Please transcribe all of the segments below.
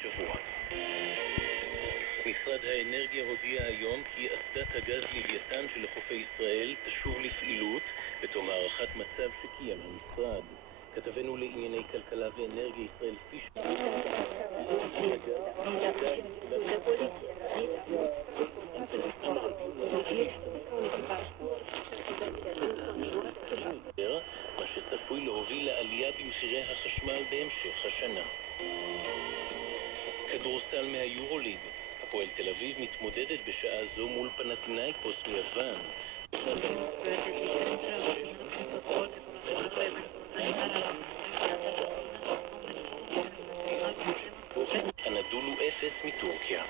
השבוע. משרד האנרגיה הודיע היום כי אסדת הגז לוויתן שלחופי ישראל תשוב לפעילות בתום הערכת מצב שקיים המשרד. כתבנו לענייני כלכלה ואנרגיה ישראל פישר מה שצפוי להוביל לעלייה במחירי החשמל בהמשך השנה. כדורסל מהיורוליג, הפועל תל אביב מתמודדת בשעה זו מול פנתינאיקוס מיוון. הנדולו 0 מטורקיה.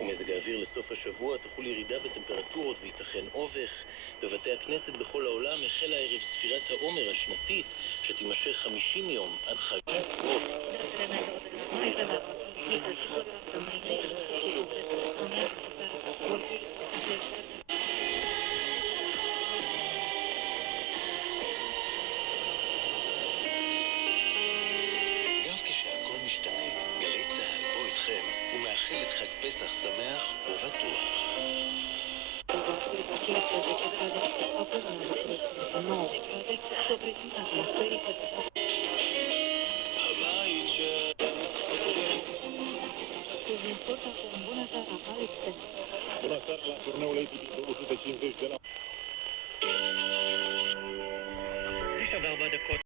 ומזג האוויר לסוף השבוע תחול ירידה בטמפרטורות וייתכן אובך. בבתי הכנסת בכל העולם החלה ערב ספירת העומר השנתית שתימשך 50 יום עד חג הסוכות. גם כשהכל משתנה, גלי צהל פה איתכם ומאחלת חג פסח שמח ובטוח. הבית של... Bună seara la turneul ATP 250 de la